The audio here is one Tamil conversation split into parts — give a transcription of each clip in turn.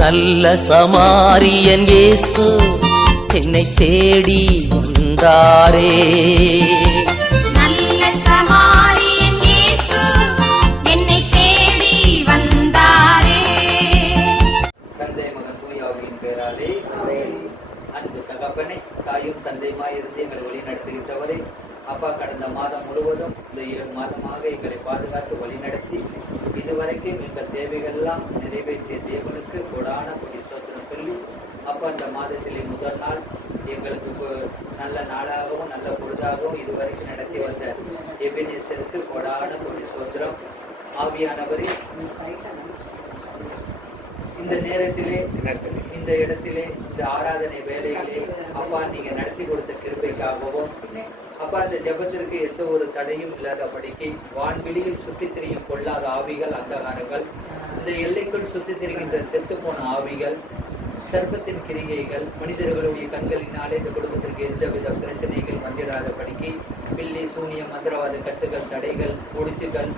நல்ல சமாரியன் இயேசு என்னை தேடி வந்தாரே. நல்ல சமாரியன் இயேசு என்னை தேடி வந்தாரே. தந்தை மகன் தூய ஆவியின் பெயராலே அன்பு தகப்பனை தாயும் தந்தையுமாய் இருந்து எங்களை வழி நடத்துகின்றவரை அப்பா, கடந்த மாதம் முழுவதும் இந்த 7 மாதமாக எங்களை பாதுகாத்து வழிநடத்தி இதுவரைக்கும் எங்கள் தேவைகள் எல்லாம் நிறைவேற்றிய தேவனுக்கு கொடான கொடி சோத்திரம் சொல்லி அப்பா, இந்த மாதத்திலே முதல் நாள் எங்களுக்கு நல்ல நாளாகவும் நல்ல பொழுதாகவும் இதுவரைக்கும் நடத்தி வந்த எபினேசருக்கு கொடான கொடி சோத்திரம். ஆவியானவரே, இந்த நேரத்திலே இந்த இடத்திலே இந்த ஆராதனை வேலையிலே அப்பா நீங்க நடத்தி கொடுத்த கிருபைக்காகவும் அப்பா, இந்த ஜெபத்திற்கு எந்த ஒரு தடையும் இல்லாதபடிக்கு வான்வெளியில் சுற்றித் திரியும் பொல்லாத ஆவிகள், அந்தகாரங்கள், இந்த எல்லைக்குள் சுற்றித் திரிகின்ற செத்து போன ஆவிகள், சர்ப்பத்தின் கிரிகைகள், மனிதர்களுடைய கண்களினாலே இந்த குடும்பத்திற்கு எந்தவித பிரச்சனைகள் வந்துடாதபடிக்கு பில்லி சூனியம், மந்திரவாத கட்டுகள், தடைகள், ஒடிச்சுகள்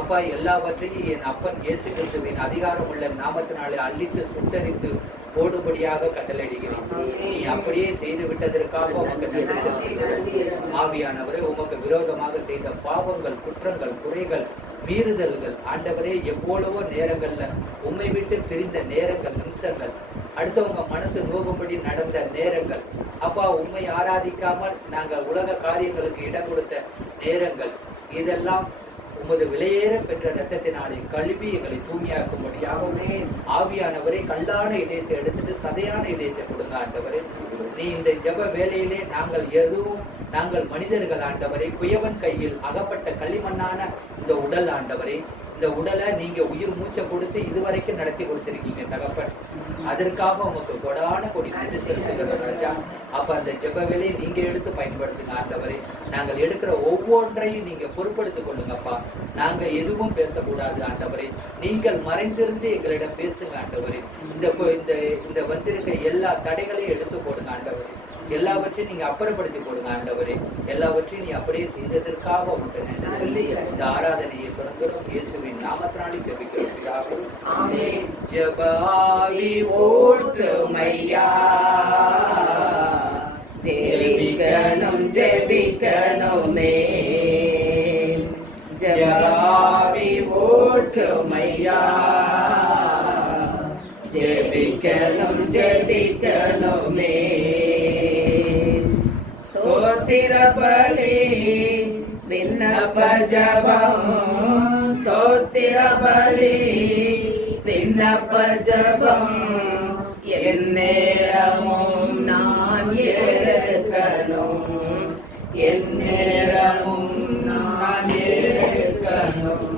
அப்பா எல்லாவற்றையும் என் அப்பன் இயேசு கிறிஸ்துவின் அதிகாரம் உள்ள நாமத்தினாலே அள்ளித்து சுட்டரித்து போடுபடியாக கட்டளையிடுகிறேன். நீ அப்படியே செய்து விட்டதற்காக உமக்கு நன்றி செலுத்துகிறேன். ஆவியானவரே, உமக்கு விரோதமாக செய்த பாவங்கள், குற்றங்கள், குறைகள், மீறுதல்கள் ஆண்டவரே, எவ்வளவோ நேரங்கள்ல உம்மை விட்டு பிரிந்த நேரங்கள், நிமிஷங்கள், அடுத்தவங்க மனசு நோகும்படி நடந்த நேரங்கள், அப்பா உம்மை ஆராதிக்காமல் நாங்கள் உலக காரியங்களுக்கு இடம் கொடுத்த நேரங்கள், இதெல்லாம் உமது விலையேற பெற்ற ரத்தத்தினாலே கழுவி எங்களை தூய்மையாக்கும்படியாகவே ஆவியானவரை கல்லான இதயத்தை எடுத்துட்டு சதையான இதயத்தை கொடுங்க ஆண்டவரே. நீ இந்த ஜெப வேலையிலே நாங்கள் மனிதர்கள் ஆண்டவரை, குயவன் கையில் அகப்பட்ட களிமண்ணான இந்த உடல் ஆண்டவரை, இந்த உடலை நீங்க உயிர் மூச்சை கொடுத்து இதுவரைக்கும் நடத்தி கொடுத்திருக்கீங்க தகப்பன். அதற்காக உமக்கு கொடான கொடி நன்றி செலுத்துகிற ராஜா. அப்ப அந்த ஜெப வேலையை நீங்க எடுத்து பயன்படுத்துங்க ஆண்டவரே. நாங்கள் எடுக்கிற ஒவ்வொன்றையும் நீங்க பொறுப்படுத்திக் கொள்ளுங்கப்பா. நாங்க எதுவும் பேசக்கூடாது ஆண்டவரே. நீங்கள் மறைந்திருந்து எங்களிடம் பேசுங்க ஆண்டவரே. இந்த வந்திருக்க எல்லா தடைகளையும் எடுத்து போடுங்க ஆண்டவரே. எல்லாவற்றையும் நீங்க அப்புறப்படுத்தி போடுங்க ஆண்டவரே. எல்லாவற்றையும் நீ அப்படியே செய்ததற்காக உண்டு நன்றி சொல்லி இந்த ஆராதனையை தொடர்ந்தும் இயேசுவின் நாமத்தினாலே ஜெபிக்கிறோம். ஆமென். ஜெபாவி ஓட்டுமையா, ஜெபிக்கணும் ஜெபிக்கணுமே, ஜெபாவி ஓட்டுமையா, ஜெபிக்கணும் ஜெபிக்கணுமே. ஸ்தோத்திர பலி விண்ணப்ப ஜபம், ஸ்தோத்திர பலி விண்ணப்ப ஜபம், எந்நேரமும் நான் ஏற்கணும், எந்நேரமும் நான் ஏற்கணும்.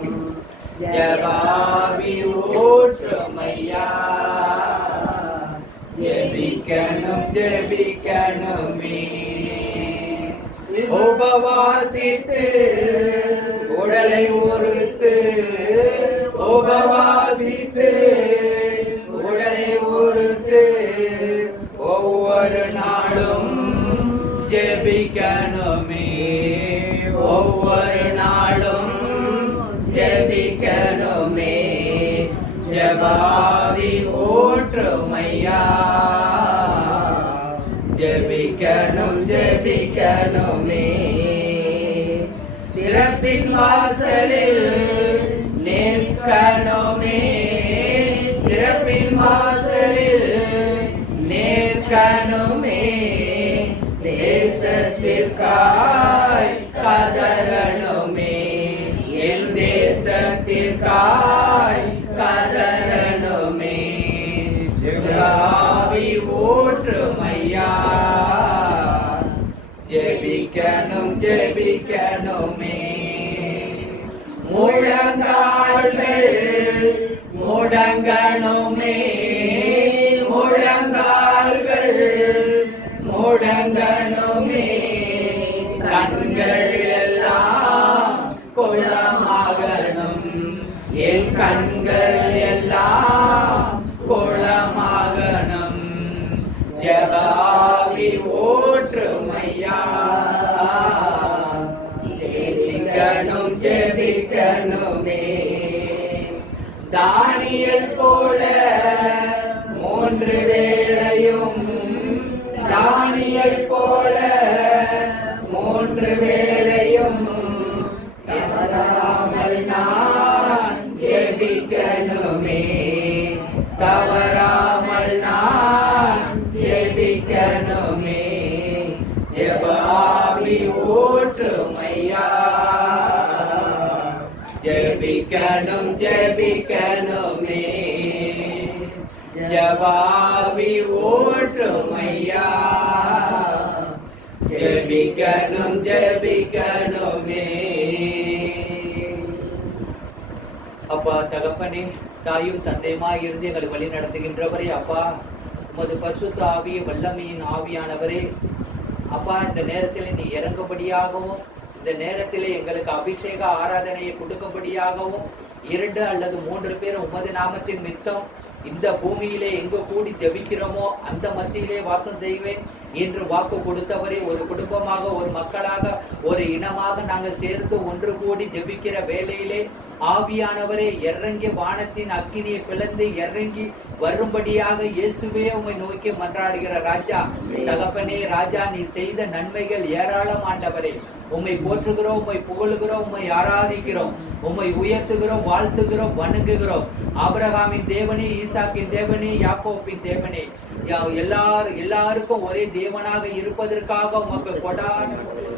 ஜெபாவி ஓற்றுமையா, ஜெபிக்கணும் ஜெபிக்கணுமே. உபவாசித்து உடலை ஒருத்து, உபவாசித்து உடலை ஒருத்து ஒவ்வொரு நாளும் ஜெபிக்கணுமே, ஒவ்வொரு நாளும் ஜெபிக்கணுமே. ஜெபாவி ஓற்றுமையா, ஜெபிக்கணும் ஜெபிக்கணுமே. திறப்பின் வாசலில் நிற்கணுமே, திறப்பின் வாசலில் நிற்கணுமே. தேசத்திற்காய் கதறணுமே, என் தேசத்திற்காய் கதறணுமே. ஜெபாவி ஓற்றுமையா, ஜெபிக்கணும் ஜெபிக்கணுமே. முழங்கால்கள் முடங்கணுமே, முழங்கால்கள் முடங்கணுமே. கண்கள் எல்லாம் குளமாகணும், என் கண்கள் எல்லாம் குளமாகணும். ஜெபாவி ஓற்றுமையா, ஜெபிக்கணும் ஜெபிக்கணுமே. தானியேல் போல தவறாமல் நான் ஜெபிக்கணுமே, ஜெப ஆவி ஊற்றுமையா. ஜெபிக்கணும் ஜெபிக்கணுமே, ஜெப ஆவி ஊற்றுமையா. ஜெபிக்கணும் ஜெபிக்கணுமே. அப்பா தகப்பனே, தாயும் தந்தையுமாய் இருந்து எங்களை வழி நடத்துகின்றவரே அப்பா, உமது பரிசுத்த ஆவிய வல்லமையின் ஆவியானவரே அப்பா, இந்த நேரத்தில் நீ இறங்கும்படியாகவும் இந்த நேரத்திலே எங்களுக்கு அபிஷேக ஆராதனையை கொடுக்கும்படியாகவும் 2 அல்லது 3 பேர் உமது நாமத்தின் மித்தம் இந்த பூமியிலே எங்கு கூடி ஜெபிக்கிறோமோ அந்த மத்தியிலே வாசம் செய்வேன் என்று வாக்கு கொடுத்தவரே, ஒரு குடும்பமாக, ஒரு மக்களாக, ஒரு இனமாக நாங்கள் சேர்ந்து ஒன்று கூடி ஜெபிக்கிற வேளையிலே ஆவியானவரே இறங்கி வானத்தின் அக்கினியை பிளந்து இறங்கி வரும்படியாக இயேசுவே உம்மை நோக்கி மன்றாடுகிற ராஜா. தகப்பனே ராஜா, நீ செய்த நன்மைகள் ஏராளம் ஆண்டவரே. உம்மை போற்றுகிறோம், உம்மை புகழுகிறோம், உம்மை ஆராதிக்கிறோம், உம்மை உயர்த்துகிறோம், வாழ்த்துகிறோம், வணங்குகிறோம். ஆபிரகாமின் தேவனே, ஈசாக்கின் தேவனே, யாக்கோப்பின் தேவனே, எல்லாருக்கும் ஒரே தேவனாக இருப்பதற்காக உமக்கு கொடான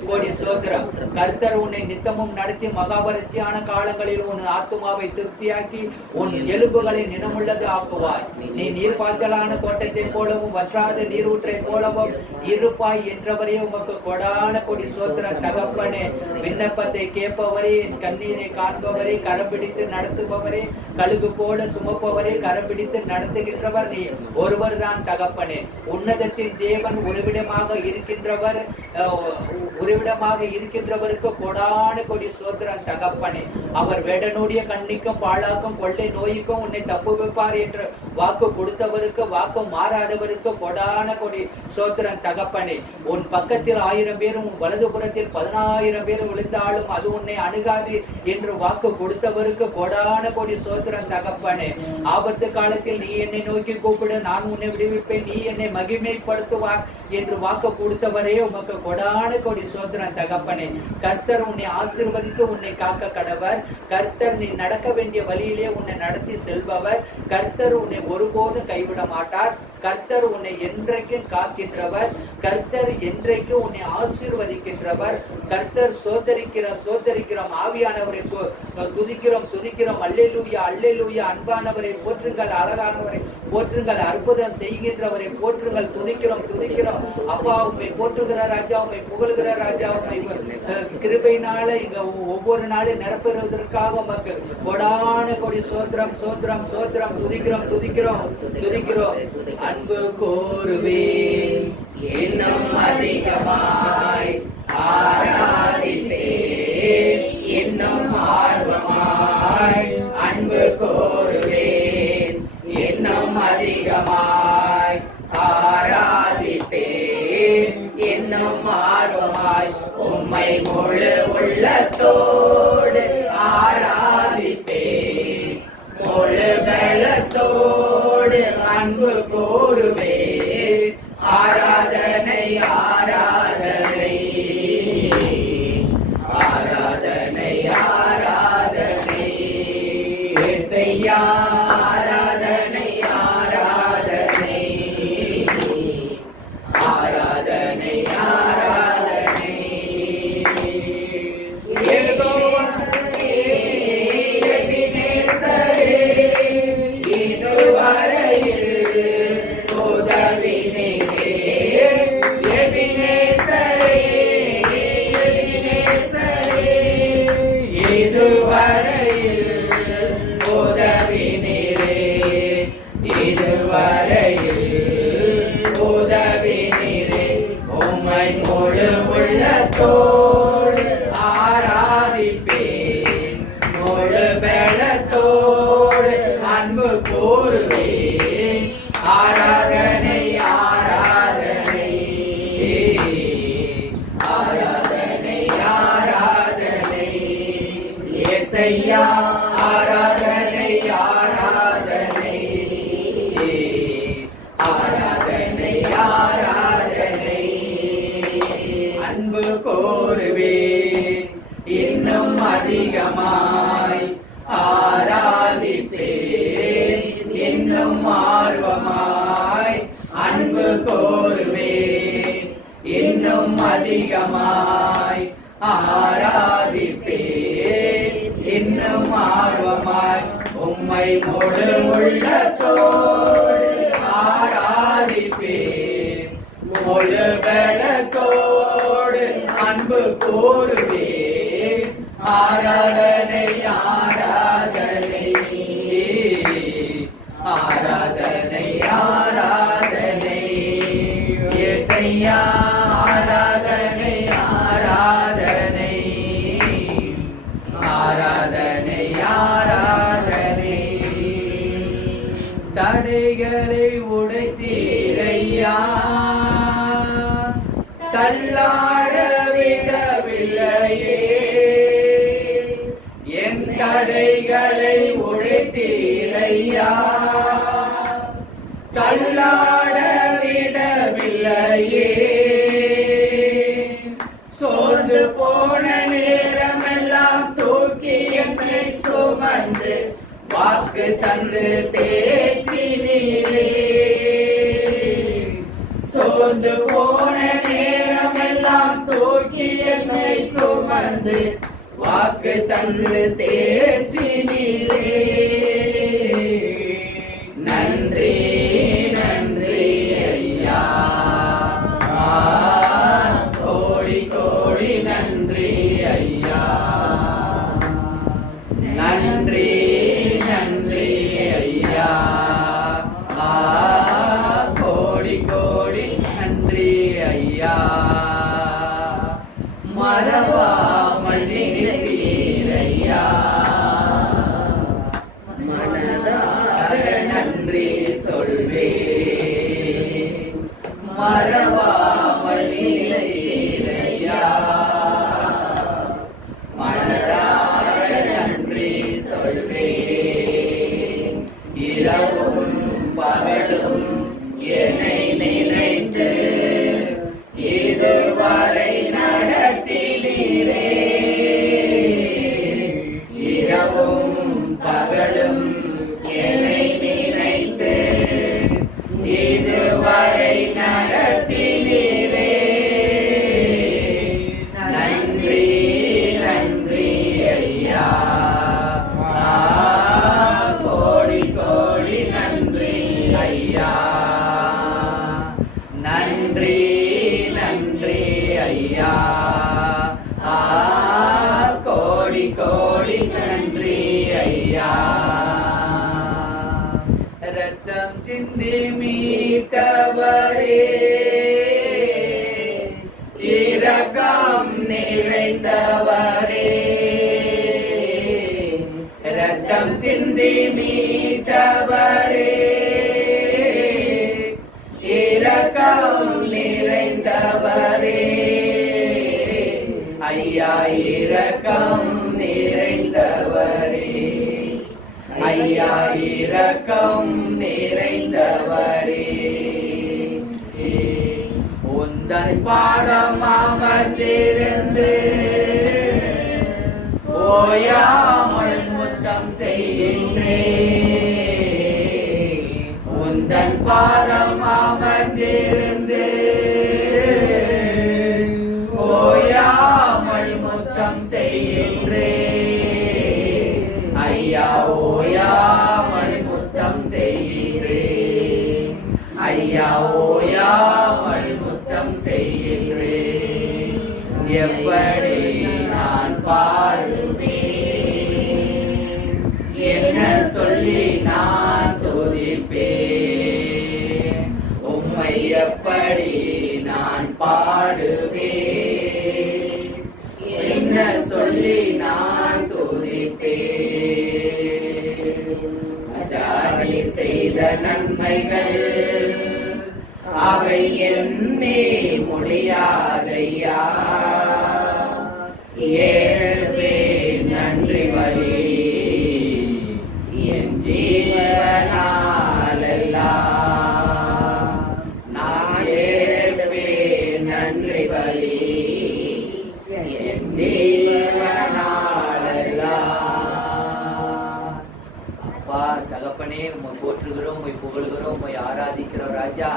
கோடி சோத்திரம். கர்த்தர் உன்னை நித்தமும் நடத்தி மகாபரிச்சியான காலங்களில் உன் ஆத்துமாவை திருப்தியாக்கி உன் எலும்புகளை நினமுள்ளது ஆக்குவாய். நீ நீர்ப்பாய்ச்சலான தோட்டத்தை போலவும் வற்றாத நீரூற்றை போலவும் இருப்பாய் என்றவரே உமக்கு கொடான கொடி சோத்திர. தகப்பனே, விண்ணப்பத்தை கேட்பவரே, என் கண்ணீரை காண்பவரே, கரம் பிடித்து நடத்துபவரே, கழுகு போல சுமப்பவரே, கரம் பிடித்து நடத்துகின்றவர் நீ ஒருவர் தான் தகப்பனே. உன்னதத்தின் தேவன் உறைவிடமாக இருக்கின்றவருக்கு கொடான கொடி சோத்திரம் தகப்பனே. அவர் வேடனுடைய கண்ணிக்கும் பாழாக்கும் கொள்ளை நோய்க்கும் உன்னை தப்பு வைப்பார் என்று வாக்கு கொடுத்தவருக்கு, வாக்கு மாறாதவருக்கு கொடான கொடி சோத்திரம் தகப்பனே. உன் பக்கத்தில் 1000 பேரும் உன் வலதுபுறத்தில் 10,000 பேரும் விழுந்தாலும் அது உன்னை அணுகாது என்று வாக்கு கொடுத்தவருக்கு கொடான கொடி சோத்திரம் தகப்பனே. ஆபத்து காலத்தில் நீ என்னை நோக்கி கூப்பிடு, நான் உன்னை விடுவிப்பேன், நீ என்னை மகிமைப்படுத்துவார் என்று வாக்கு கொடுத்தவரே உமக்கு கொடான கொடி சோத்திரம் தகப்பனே. கர்த்தர் உன்னை ஆசீர்வதித்து உன்னை காக்க கடவர். கர்த்தர் நீ நடக்க வேண்டிய வழியிலே உன்னை நடத்தி செல்பவர். கர்த்தர் உன்னை ஒருபோதும் கைவிட மாட்டார். கர்த்தர் உன்னை என்றைக்கும் காக்கின்றவர். கர்த்தர் என்றைக்கும் உன்னை ஆசீர்வதிக்கின்றவர். கர்த்தர் சோதரிக்கிறோம் ஆவியானவரை துதிக்கிறோம் அல்லேலூயா அல்லேலூயா. அன்பானவரை போற்றுங்கள், அழகானவரை போற்றுங்கள், அற்புதம் செய்கின்றவரை போற்றுங்கள். துதிக்கிறோம் அப்பா, உண்மை போற்றுகிற ராஜா, உண்மை புகழ்கிற ராஜா, உண்மை கிருபையினால இங்க ஒவ்வொரு நாளும் நிரப்புவதற்காக உமக்கு கொடான கொடி சோத்திரம் சோத்திரம் சோத்திரம். துதிக்கிறோம். அன்பு கோருவேன் இன்னும் அதிகமாய், ஆராதிப்பேன் இன்னும் ஆர்வமாய். அன்பு கோருவேன் இன்னும் அதிகமாய், ஆராதிப்பேன் இன்னும் ஆர்வமாய். உம்மை முழு உள்ளத்தோடு ஆராதிப்பேன், முழு பலத்தோடு அன்பு கோருவேன். ஆராதனை ஆராதனை ஆராதனை ஆராதனை இயேசையா. ஆராதனை ஆராதனை ஆராதனை ஆராதனை. யெகோவாவே எபினேசரே, இதுவரையில் உதவினீரே. எபினேசரே இதுவரையில் உதவினீரே. இதுவரையில் உதவினீரே. உம்மை முழு உள்ளத்தோடு ஆராதிப்பேன், முழு பலத்தோடு அன்பு கூறுவேன். ஆராதனை ஆராதனை ஆராதனை ஆராதனை இயேசையா. ஆராதனை ஆராதனை இன்னும் ஆர்வமாய் அன்பு கோருவேன், இன்னும் அதிகமாய் ஆராதிப்பேன், இன்னும் ஆர்வமாய் உம்மை முழு உள்ளத்தோடு ஆராதிப்பேன், முழு பலத்தோடு அன்பு கோருவேன். ஆராதனை ஆராதனை ஆராதனை ஆராதனை இயேசையா, ஆராதனை ஆராதனை ஆராதனை ஆராதனை. தடைகளை உடைத்தீரையா, தள்ளாட விடவில்லையே, என் தடைகளை உடைத்தீரையா, தள்ளாட விடவில்லையே. சோர்ந்து போன நேரமெல்லாம் தூக்கி என்னை சுமந்து வாக்கு தந்து தேற்றினீரே. சோர்ந்து போன நேரமெல்லாம் தூக்கி என்னை சுமந்து வாக்கு தந்து தேற்றினீரே. நன்றி நன்றி ஐயா, கோடி கோடி நன்றி ஐயா. நன்றி நன்றி ஐயா, கோடி கோடி நன்றி ஐயா. மறவாமல் நினைத்தீரையா, மனதார நன்றி சொல்வேன். மறவாமல் நினைத்தீரையா, மனதார நன்றி சொல்வேன். இரவும் பகலும் என்னை நினைத்து இதுவரை நடத்தினீரே. இரவும் பகலும் என்னை நினைத்து இதுவரை நடத்தினீரே. நன்றி நன்றி ஐயா, கோடி கோடி நன்றி ஐயா. நன்றி நன்றி ஐயா, கோடி கோடி நன்றி ஐயா. ரத்தம் சிந்தி மீட்டவரே, இரக்கம் நிறைந்தவரே. ரத்தம் சிந்தி மீட்டவரே, இரக்கம் நிறைந்தவரே. ஐயா இரக்கம் நிறைந்தவரே, ஐயா இரக்கம் நிறைந்தவரே. உந்தன் பாதம் அமர்ந்திருந்து ஓயாமல் முத்தம் செய்கின்றேன். உந்தன் பாதம் அமர்ந்திருந்து ஓயாமல் முத்தம் செய்கின்றேன். ஐயா ஓயாமல் முத்தம் செய்கின்றேன். ஐயா ஓயாமல் முத்தம் செய்கின்றேன். எப்படி நான் பாடுவேன், என்ன சொல்லி நான் துதிப்பேன். உம்மை எப்படி நான் பாடுவேன், என்ன சொல்லி நான் துதிப்பேன். அஜாரி செய்த நன்மைகள் அவை எண்ணி முடியாதையா. ஏழுவேன் நன்றி வழி என் ஜீவனாலெல்லாம். நான் ஏழுவேன் நன்றி வழி என் ஜீவனாலெல்லாம். அப்பா தகப்பனே, உம்மை போற்றுகிறோம், உம்மை புகழ்கிறோம், உம்மை ஆராதிக்கிறோம் ராஜா.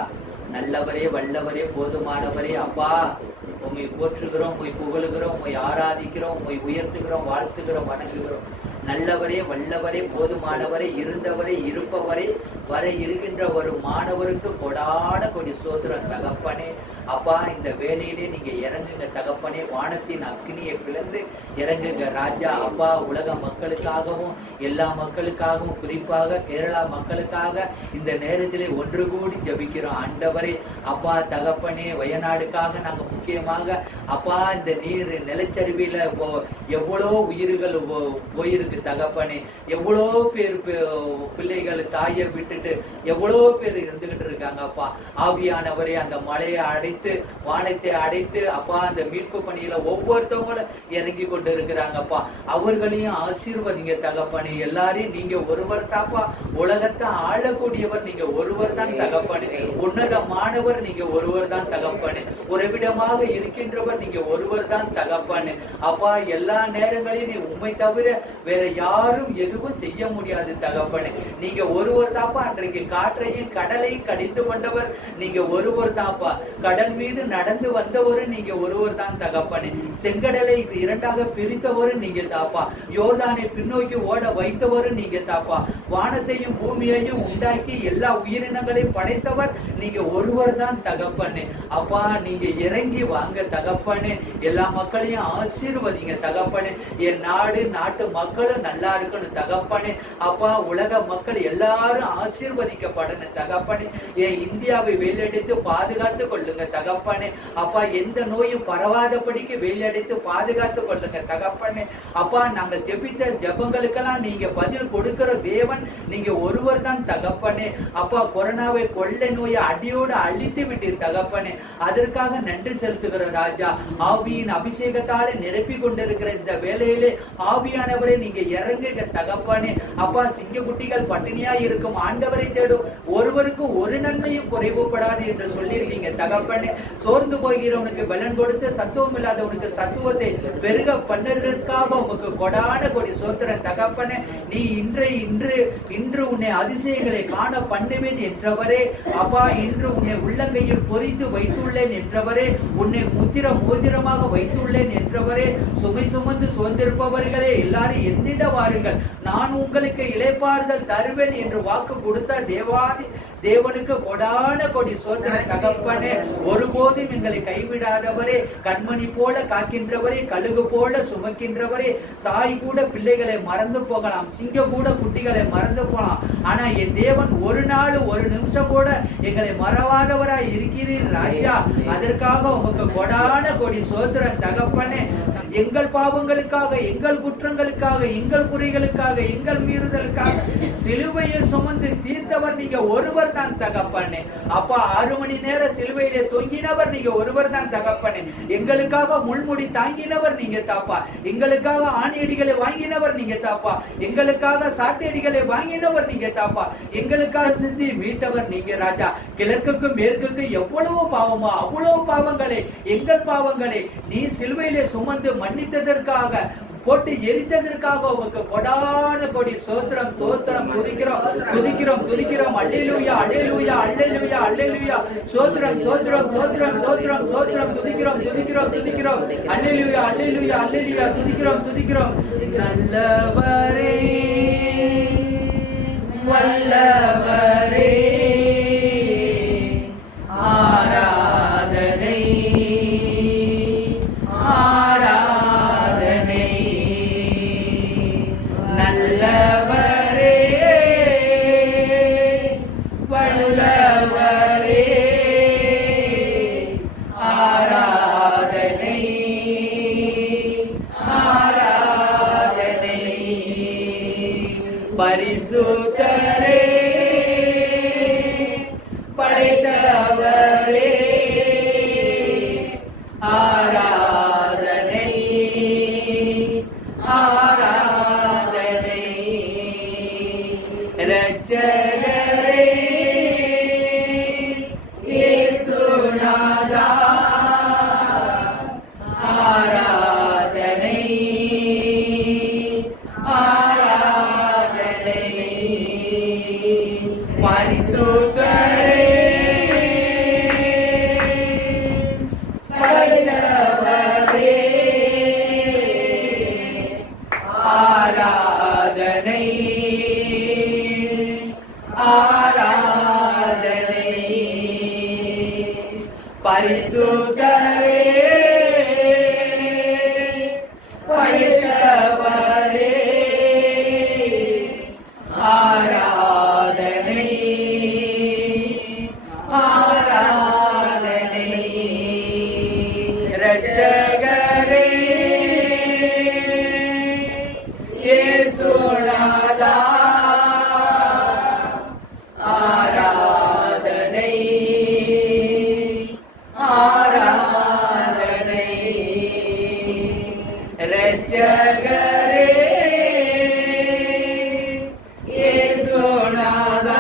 நல்லவரே, வல்லவரே, போதுமானவரே அப்பா, உம்மை போற்றுகிறோம், உம்மை புகழுகிறோம், உம்மை ஆராதிக்கிறோம், உம்மை உயர்த்துகிறோம், வாழ்த்துகிறோம், வணங்குகிறோம். நல்லவரே, வல்லவரே, போதுமானவரே, இருந்தவரே, இருப்பவரே, வர இருக்கின்ற ஒரு மாணவருக்கு கொடான கொடி சோதரம் தகப்பனே. அப்பா, இந்த வேலையிலே நீங்க இறங்குங்க தகப்பனே. வானத்தின் அக்னியை பிளந்து இறங்குங்க ராஜா. அப்பா, உலக மக்களுக்காகவும் எல்லா மக்களுக்காகவும் குறிப்பாக கேரளா மக்களுக்காக இந்த நேரத்திலே ஒன்று கூடி ஜபிக்கிறோம் ஆண்டவரே. அப்பா தகப்பனே, வயநாடுக்காக நாங்க முக்கியமாக அப்பா இந்த நீர் நிலச்சரிவில எவ்வளோ உயிர்கள் போயிருக்கு தகப்பனே. எவ்வளோ பேர் பிள்ளைகள் தாயை விட்டுட்டு எவ்வளோ பேர் இருந்துகிட்டு இருக்காங்க அப்பா. ஆவியானவரே, அந்த மலையை அடைத்து வானத்தை அடைத்து அப்பா அந்த மீட்பு பணியில ஒவ்வொருத்தவங்களும் இறங்கி கொண்டு இருக்கிறாங்க அப்பா. அவர்களையும் ஆசீர்வதிங்க தகப்பனே. எல்லாரையும் நீங்க ஒருவர் தாப்பா. உலகத்தை ஆளக்கூடியவர் நீங்க ஒருவர் தான் தகப்பனே. உன்னதமானவர் நீங்க ஒருவர் தான் தகப்பனே. உறவிடமாக இருக்கின்றவர் நீங்க ஒருவர் தான் தகப்பனே. அப்பா, எல்லா நேரங்களையும் நீ உண்மை தவிர வேற யாரும் எதுவும் செய்ய முடியாது தகப்பனே. நீங்க ஒருவர் தாப்பா. அன்றைக்கு காற்றையும் கடலையும் கடித்து கொண்டவர் நீங்க ஒருவர் தாப்பா. கடல் மீது நடந்து வந்தவரும் நீங்க ஒருவர் தான் தகப்பனே. செங்கடலை இரண்டாக பிரித்தவரும் நீங்க தாப்பா. யோர்தானை பின்னோக்கி ஓட வைத்தவரும் நீங்க தாப்பா. வானத்தையும் பூமியையும் உண்டாக்கி எல்லா உயிரினங்களையும் படைத்தவர் நீங்க ஒருவர் தான் தகப்பனே. அப்பா, நீங்க இறங்கி வாங்க தகப்பனே. எல்லா மக்களையும் ஆசீர்வதிங்க தகப்பனே. என் நாடு, நாட்டு மக்களும் நல்லா இருக்கணும் தகப்பனே. அப்பா, உலக மக்கள் எல்லாரும் ஆசீர்வதிக்கப்படணும் தகப்பனே. என் இந்தியாவை வெளியடித்து பாதுகாத்து கொள்ளுங்க தகப்பனே. அப்பா, எந்த நோயும் பரவாதபடிக்கு வெளியடித்து பாதுகாத்து கொள்ளுங்க தகப்பனே. அப்பா, நாங்கள் ஜெபித்த ஜெபங்களுக்கெல்லாம் நீங்க பதில் கொடுக்கிற தேவன் நீங்க ஒருவர் தான் தகப்பனே. அப்பா, கொரோனாவை கொள்ளை நோயை அடியோடு அழித்து விட்டீர் தகப்பனே. அதற்காக நன்றி செலுத்துகிற ராஜா. ஆவியின் அபிஷேகத்தாலே நிரப்பி கொண்டிருக்கிற இந்த வேலையிலே ஆவியானவரை நீங்க இறங்குங்க தகப்பனே. அப்பா, சிங்க குட்டிகள் பட்டினியா இருக்கும் ஆண்டவரை தேடும் ஒருவருக்கு ஒரு நன்மையும் குறைவுபடாது என்று சொல்லியிருக்கீங்க தகப்பனே. சோர்ந்து போகிறவனுக்கு பலன் கொடுத்து சத்துவம் இல்லாதவனுக்கு சத்துவத்தை பெருக பண்ணதற்காக உனக்கு கொடான கொடி சோத்திரன் தகப்பனே. நீ இன்று உன்னை அதிசயங்களை காண பண்ணுவேன் என்றவரே. அப்பா, இன்று உன்னை உள்ளங்கையில் பொறித்து வைத்துள்ளேன் என்றவரே. உன்னை முத்திர மோதிரமாக வைத்துள்ளேன் என்றவரே. சுமை சுமந்து சுதந்திருப்பவர்களே எல்லாரும் என்னிட வாருங்கள், நான் உங்களுக்கு இளைப்பாறுதல் தருவேன் என்று வாக்கு கொடுத்த தேவனுக்கு கொடான கொடி சோதர தகப்பனே. ஒருபோதும் எங்களை கைவிடாதவரே, கண்மணி போல காக்கின்றவரே, கழுகு போல சுமக்கின்றவரே. தாய் கூட பிள்ளைகளை மறந்து போகலாம், சிங்கம் கூட குட்டிகளை மறந்து போகலாம். ஆனா என் தேவன் ஒரு நாள் ஒரு நிமிஷம் கூட எங்களை மறவாதவராய் இருக்கிறீர் ராஜா. அதற்காக உமக்கு கொடான கொடி சோதர தகப்பனே. எங்கள் பாவங்களுக்காக, எங்கள் குற்றங்களுக்காக, எங்கள் குறைகளுக்காக, எங்கள் மீறுதலுக்காக சிலுவையை சுமந்து தீர்த்தவர் நீங்க ஒருவர் தான் தகப்பனே. அப்பா, 6 மணி நேர சிலுவையிலே தொங்கினவர் நீங்க ஒருவர் தான் தகப்பனே. எங்களுக்காக முள்முடி தாங்கினவர் நீங்க தாப்பா. எங்களுக்காக ஆணியடிகளை வாங்கினவர் நீங்க தாப்பா. எங்களுக்காக சாட்டையடிகளை வாங்கினவர் நீங்க தாப்பா. எங்களுக்காக சிந்தி மீட்டவர் நீங்க ராஜா. கிழக்குக்கும் மேற்குக்கும் எவ்வளவு பாவமா அவ்வளவு பாவங்களை, எங்கள் பாவங்களை நீ சிலுவையிலே சுமந்து மன்னித்ததற்காக, போட்டு எரித்ததற்காக உமக்கு கொடான கொடி சோத்திரம் தோத்திரம் துதிக்கிறோம் துதிக்கிறோம் துதிக்கிறோம். அல்லேலூயா அல்லேலூயா அல்லேலூயா அல்லேலூயா. சோத்திரம் சோத்திரம் சோத்திரம் சோத்திரம் சோத்திரம் துதிக்கிறோம் துதிக்கிறோம் துதிக்கிறோம். அல்லேலூயா அல்லேலூயா அல்லேலூயா துதிக்கிறோம் துதிக்கிறோம். நல்லவரே, வல்லவரே, ஆராதனை ஆராதனை. நல்லவரே, வல்லவரே, ஆராதனை ஆராதனை. பரிசுத்தரே, படைத்தவரே, ஆராதனை ஆராதனை. இரட்சகரே, பரிசுத்தரே படைத்தவரே ஆராதனை ஆராதனை இரட்சகரே இயேசுநாதா ஆராதனை ஆராதனை இரட்சகரே இயேசுநாதா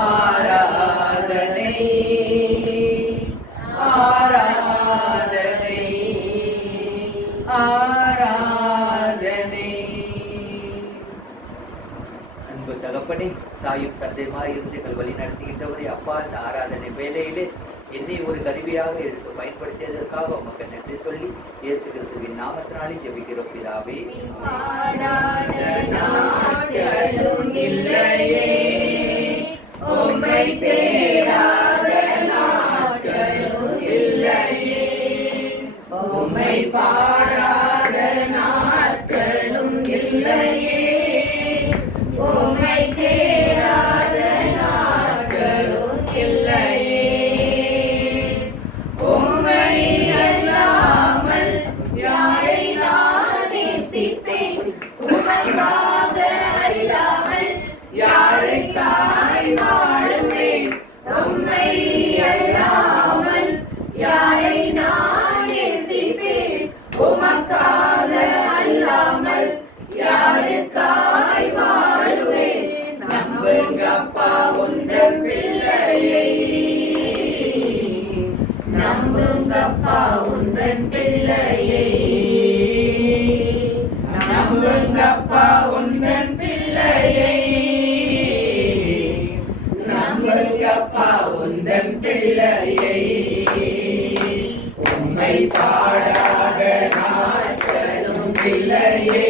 ஆராதனை ஆராதனை ஆராதனை. அன்பு தகப்பனே, தாயும் தந்தையுமாய் இருந்து எங்கள் வழி நடத்துகின்றவரே, அப்பா இந்த ஆராதனை வேலையிலே என்னை ஒரு கருவியாக எடுத்து பயன்படுத்தியதற்காக உமக்கு நன்றி சொல்லி இயேசு கிறிஸ்துவின் நாமத்தினாலே ஜெபிக்கிறோம் பிதாவே. பாடாத நாட்களும் இல்லையே, உம்மை தேடாத நாட்களும் இல்லையே, உம்மை பாடாத நாட்களும் இல்லையே, உம்மை தேடாத நாட்களும் இல்லையே, உம்மை அல்லாமல் யாரை நான் நேசிப்பேன், உமக்காக அல்லாமல் யாருக்காய் வாழுவேன், உம்மை அல்லாமல் யாரை நான் நேசிப்பேன், உமக்காக அல்லாமல் யாருக்காய் வாழுவேன். நம்புங்கப்பா உந்தன் பிள்ளையை, நம்புங்கப்பா உந்தன் பிள்ளையை, நம்புங்கப்பா உந்தன் பிள்ளையை, நம்புங்கப்பா உந்தன் பிள்ளையை. உம்மை பாடாத நாட்களும் இல்லையே,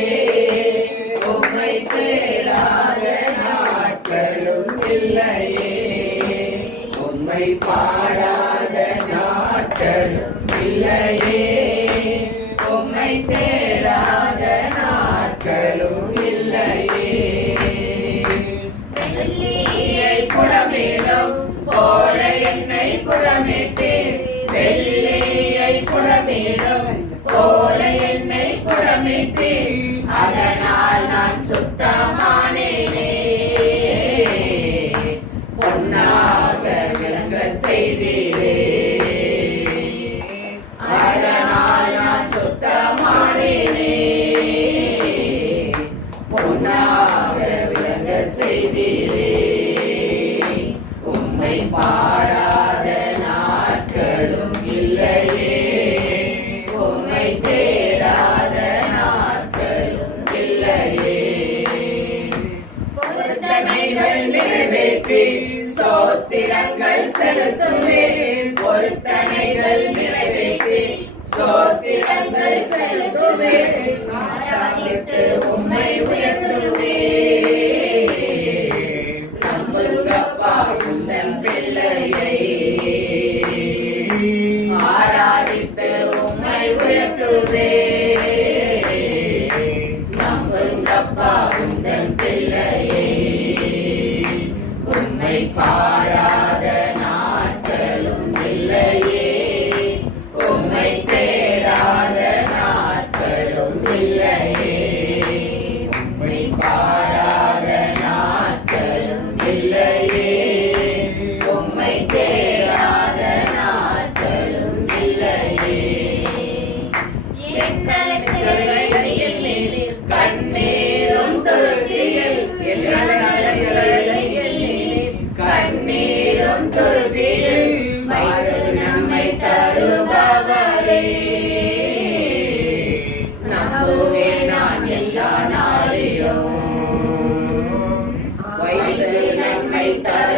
உம்மை தேடாத நாட்களும் இல்லையே, உம்மை பாடாத நாட்களும் இல்லையே, உம்மை தேடாத நாட்களும் இல்லையே. வெள்ளியை புடமிடும் போல என்னை புடமிட்டேன், வெள்ளியை புடமிடும் போல என்னை புடமிட்டேன், அதனால் நான் சுத்தமானேனே. பொன்னாக விளங்கச் செய்தீரே, அதனால் நான் சுத்தமானேனே. பொன்னாக விளங்கச் செய்தீரே, உம்மை பாடாத நாட்களும் இல்லையே, உம்மை தேடாத நாட்களும் இல்லையே. பொருத்தனைகள் நிறைவேற்றி ஸ்தோத்திரங்கள் செலுத்துவேன், பொருத்தனைகள் நிறைவேற்றி ஸ்தோத்திரங்கள் செலுத்துவேன், ஆராதித்து உம்மை உயர்த்துவேன். நம்புங்கப்பா உந்தன் பிள்ளையை, ஆராதித்து உம்மை உயர்த்துவேன். நம்புங்கப்பா உந்தன் பிள்ளையை, உம்மை பாடாத நாட்களும் இல்லையே, உம்மை தேடாத நாட்களும் இல்லையே, உம்மை பாடாத நாட்களும் இல்லையே, உம்மை தேடாத நாட்களும் இல்லையே. என் கலச்சலையில் கண்ணீரும் துருத்தியில், என் கலச்சலையில் கண்ணீரும் துருத்தியில் வைத்து நம்மை தருபவரே. நம்புவேன் நான் எல்லா நாளிலும் வைத்து நம்மை தரு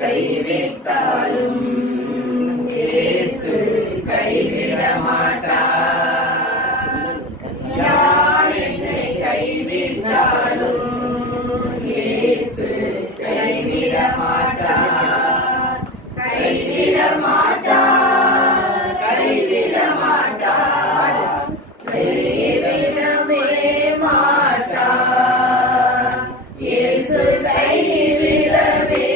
கைவிட்டாலும் இயேசு கைவிட மாட்டார். யார் என்னை கைவிட்டாலும் இயேசு கைவிட மாட்டார். கைவிட மாட்டார், கைவிட மாட்டார், கைவிடவே மாட்டார். இயேசு கைவிடவே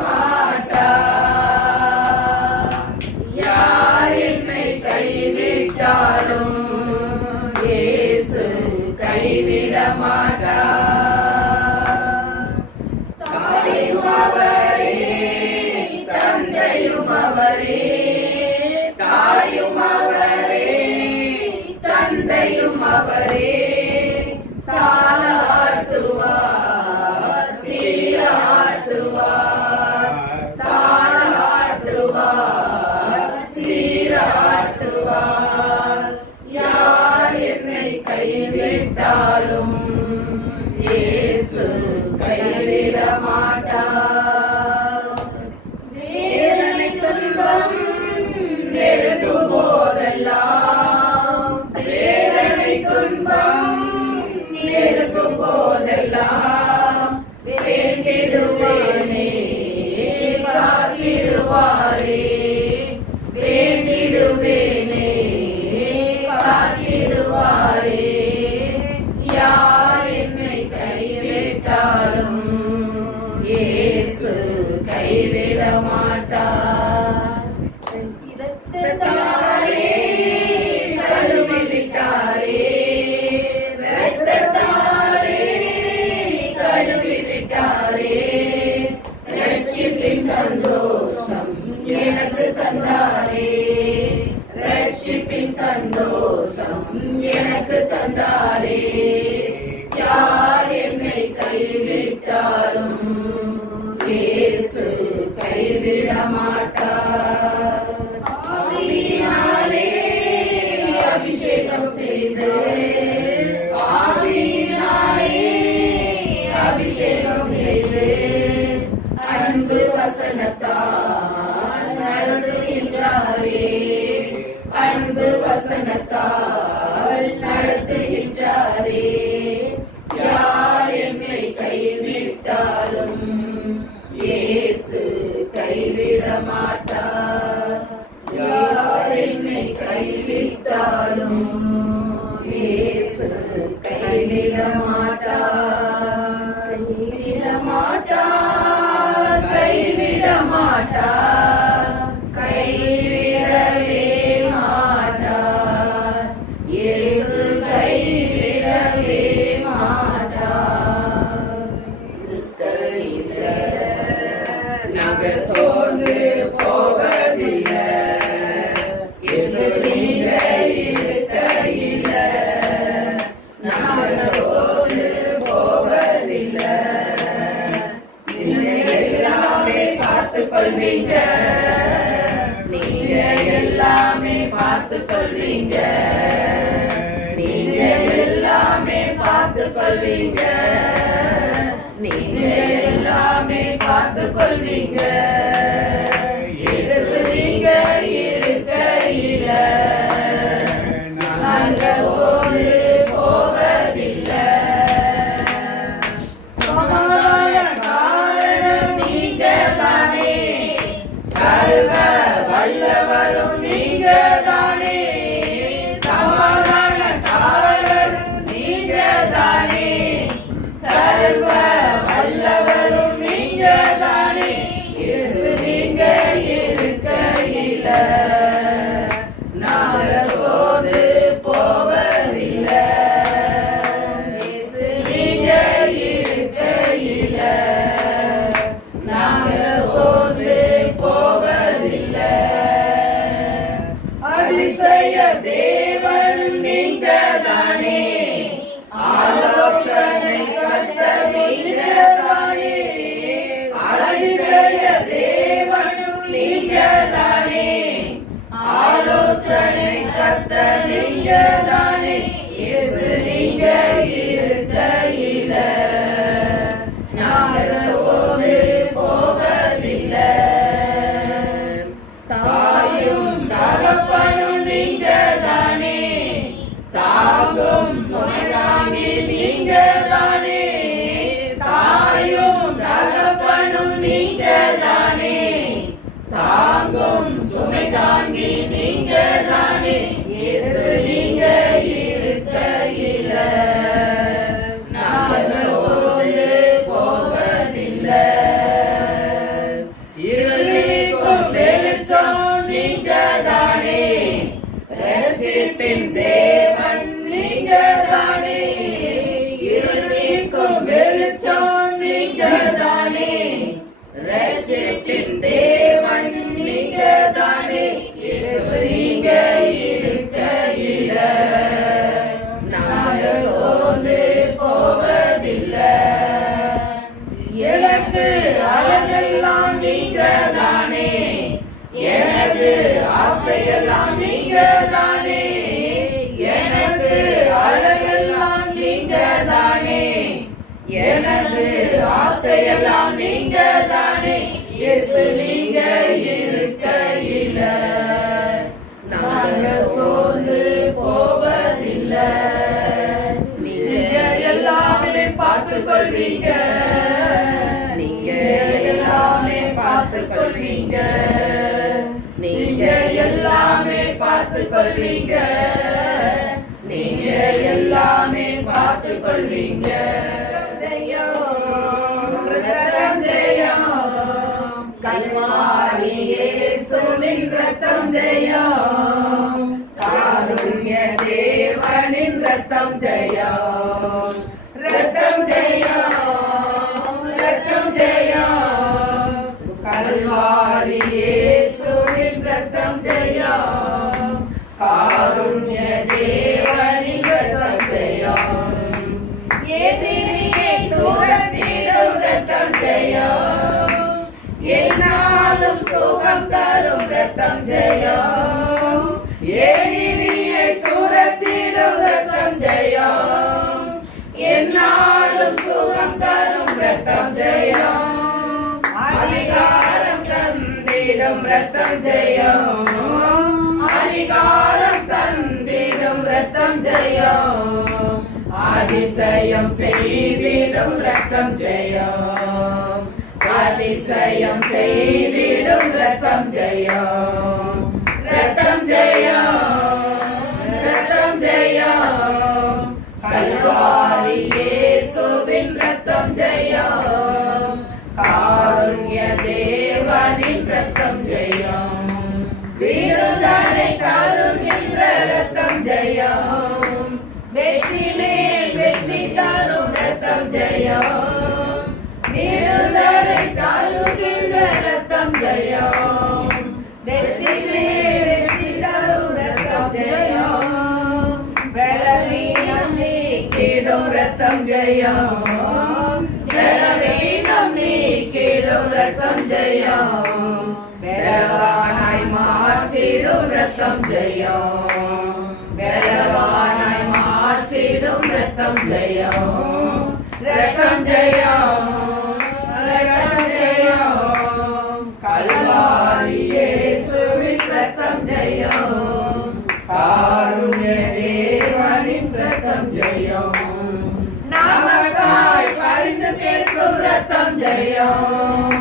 மாட்டார். யார் என்னை கைவிட்டாலும் இயேசு கைவிட மாட்டார். தாயும் அவரே, தந்தையும் அவரே, தாயும் அவரே, தந்தையும் அவரே. தாலாட்டுவார், சீராட்டுவார், தாலாட்டுவார், சீராட்டுவார். யார் என்னை கைவிட்டாலும் இயேசு கைவிட மாட்டார். வேதனை துன்பம் நெருங்கும் போதெல்லாம், வேதனை துன்பம் நெருங்கும் போதெல்லாம் வேண்டிடுவேனே, காத்திடுவாரே, வேண்டிடுவேனே, காத்திடுவாரே. யார் என்னை கைவிட்டாலும் இயேசு கைவிட மாட்டார். இரத்தத்தாலே கழுவி விட்டாரே, இரத்தத்தாலே கழுவி விட்டாரே. ரட்சிப்பின் சந்தோஷம் எனக்கு தந்தாரே, ரட்சிப்பின் சந்தோஷம் எனக்கு தந்தாரே. யார் என்னை கைவிட்டாலும் இயேசு கைவிட மாட்டார். ஆவியினாலே அபிஷேகம் செய்து, ஆவியினாலே அபிஷேகம் செய்து, அன்பு வசனத்தால் நடத்துகின்றாரே, அன்பு வசனத்தால் நடத்துகின்றாரே. யார் என்னை கைவிட்டாலும் இயேசு கைவிட மாட்டார். யார் என்னை கைவிட்டாலும் இயேசு கைவிட மாட்டார். கைவிட மாட்டார், கைவிட மாட்டார், கைவிடவே மாட்டார். இயேசு கைவிடவே மாட்டார். இருக்கையிலே நாங்க சோர்ந்து போவதில்லை, இயேசு நீங்க இருக்கையிலே நாங்க சோர்ந்து போவதில்லை. நீங்க எல்லாமே பார்த்துக் கொள்வீங்க, நீங்க எல்லாமே பார்த்துக் கொள்வீங்க, நீங்க எல்லாமே பார்த்துக் கொள்வீங்க, நீங்க எல்லாமே பார்த்துக் கொள்வீங்க. இயேசு நீங்க இருக்கையில நாங்க சோர்ந்து போவதில்லை. சமாதான காரணம் நீங்க தானே, சர்வ வல்லவரும் நீங்க தானே. சமாதான காரணம் நீங்க தானே, சர்வ வல்லவரும் நீங்க தானே. இயேசு நீங்க இருக்கையில நாங்க சோர்ந்து போவதில்லை. இயேசு நீங்க இருக்கையில நாங்க சோர்ந்து போவதில்லை. அதிசய தேவன் நீங்க தானே, ஆலோசனை கர்த்தர் நீங்க தானே. அதிசய தேவன் நீங்க தானே, ஆலோசனை கர்த்தர் நீங்க தானே. இயேசு நீங்க இருக்கையில நாங்க சோர்ந்து போவதில்லை. ஆசையெல்லாம் நீங்க தானே, எனக்கு அழகெல்லாம் நீங்க தானே, எனது ஆசையெல்லாம் நீங்க தானே. இயேசு நீங்க இருக்கையில நாங்க சோர்ந்து போவதில்லை. நீங்க எல்லாமே பார்த்து கொள்வீங்க, நீங்க எல்லாமே பார்த்து கொள்வீங்க, நீங்க எல்லாமே பார்த்து கொள்வீங்க, நீங்க எல்லாமே பார்த்து கொள்வீங்க. ரத்தம் ஜெயம், கல்வாரி இயேசுவின் ரத்தம் ஜெயம், காருண்ய தேவனின் ரத்தம் ஜெயம், ரத்தம் ஜெயம், ரத்தம் ஜெயம், கல்வாரி இயேசுவின் ரத்தம் ஜெயம், காருண்ய தேவனின் ரத்தம் ஜெயம், எதிரியை தூரத்திலும் ரத்தம் ஜெயம், என்னாலும் சுகம் தரும் ரத்தம் ஜெயம், எதிரியை தூரத்திலும் ரத்தம் ஜெயம், என்னாலும் சுகம் தரும் ரத்தம் ஜெயம், அதிகாரம் தந்திடும் ரத்தம் ஜெயம், அதிகாரம் தந்திடும் ரத்தம் ஜெயம், அதிசயம் செய்திடும் ரத்தம் ஜெயம், அதிசயம் செய்திடும் ரத்தம் ஜெயம், ரத்தம் ஜெயம், ரத்தம் ஜெயம், கல்வாரி இயேசுவின் ரத்தம் ஜெயம், காருண்ய தேவனின் ரத்தம் ஜெயம், விடுதலை தருகின்ற ரத்தம் ஜெயம், வெற்றி மேல் வெற்றி தரும் ரத்தம் ஜெயம், விடுதலை தருகின்ற ரத்தம் ஜெயம், வெற்றி மேல் வெற்றி தரும் ரத்தம் ஜெயம், பலவீனம் நீக்கிடும் ரத்தம் ஜெயம், பலவீனம் நீக்கிடும் ரத்தம் ஜெயம், பலவானாய் மாற்றிடும் ரத்தம் ஜெயம், பலவானாய் மாற்றிடும் ரத்தம் ஜெயம், ரத்தம் ஜெயம், ரத்தம் ஜெயம், கல்வாரி இயேசுவின் ரத்தம் ஜெயம், காருண்ய தேவனின் ரத்தம் ஜெயம், நமக்காய் பரிந்து பேசும் ரத்தம் ஜெயம்,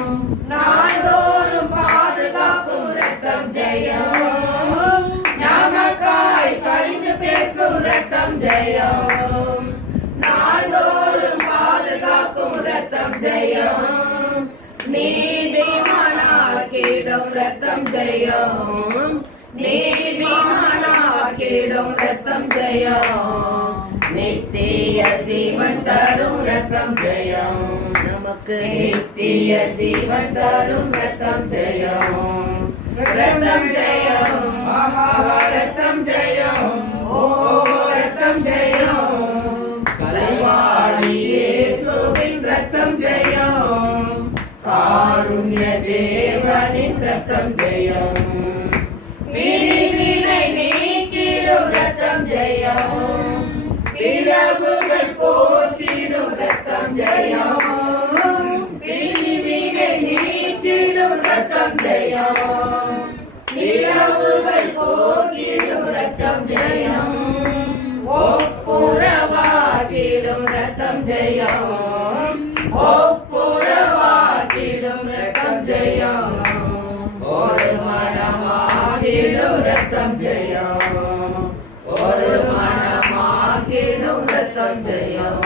நாள்தோறும் பாதுகாக்கும் ரத்தம் ஜெயம், நமக்காய் பரிந்து பேசும் ரத்தம் ஜெயம், நாள்தோறும் பாதுகாக்கும் ரத்தம் ஜெயம், நீதிமானாக்கிடும் ரத்தம் ஜெயம், நீதிமானாக்கிடும் ரத்தம் ஜெயம், நித்திய ஜீவன் தரும் ரத்தம் ஜெயம், நமக்கு நித்திய ஜீவன் தரும் ரத்தம் ஜெயம், ரத்தம் ஜெயம், ரத்தம் ஜெயம், ஓ ரத்தம் ஜெயம், கல்வாரி இயேசுவின் ரத்தம் ஜெயம், காருண்ய தேவனின் ரத்தம் ஜெயம், பிரிவினை நீக்கிடும் ரத்தம் ஜெயம், பிளவுகள் போக்கிடும் ரத்தம் ஜெயம், பிரிவினை நீக்கிடும் ரத்தம் ஜெயம், பிளவுகள் போக்கிடும் ரத்தம் ஜெயம், ஒப்புரவாக்கிடும் ரத்தம் ஜெயம், ஒப்புரவாக்கிடும் ரத்தம் ஜெயம், ஒரு மனமாகிடும் ரத்தம் ஜெயம், ஒரு மனமாகிடும் ரத்தம் ஜெயம்,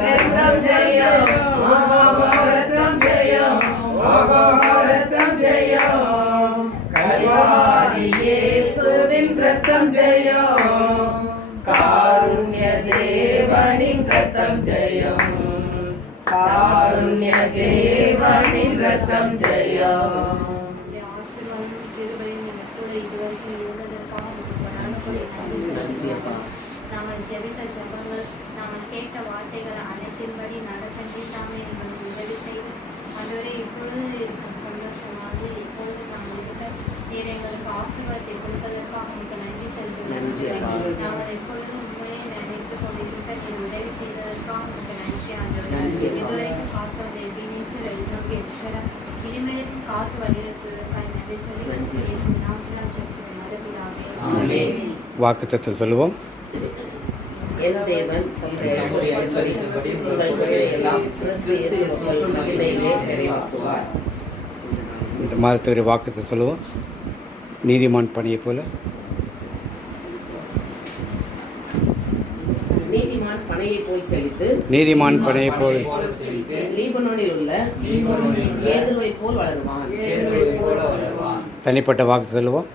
ரத்தம் ஜெயம், ரத்தம் ஜெயம், ரத்தம் ஜெயம், கல்வாரி இயேசுவின் ரத்தம் ஜெயம், காருண்ய தேவனின் ரத்தம் ஜெயம், காருண்ய தேவனின் ரத்தம் ஜெயம். நாங்கள் ஜெபித்த ஜெபங்கள், நாங்கள் கேட்ட வார்த்தைகள் அனைத்தின்படி நடக்கி தாமே எங்களுக்கு உதவி செய்து ஆண்டவரே இப்பொழுது சந்தோஷமாக இப்பொழுது நாங்கள் இருக்க நீர் எங்களுக்கு ஆசீர்வாதம் காத்து வழிநடத்துவதற்காக நன்றி சொல்லி இயேசு நாமத்தில் ஜெபிக்கிறோம் நல்ல பிதாவே. ஆமென். வாக்குத்தத்தம் சொல்லுவோம். என் தேவன் தம்முடைய சித்தத்தின்படி உங்கள் குறைகளை கிறிஸ்து இயேசுவுக்குள் மகிமையிலே நிறைவாக்குவார். இந்த மாதத்துடைய வாக்குத்தத்தம் சொல்லுவோம். நீதிமான் பணியைப் போல நீதிமான் பனையை போல் செழித்து நீதிமான் பணியைப் போல லீபனோனில் உள்ள கேதுருவை போல் வளருவான். கேதுருவைப் போல வளருவான். தனிப்பட்ட வாக்கு சொல்லுவோம்.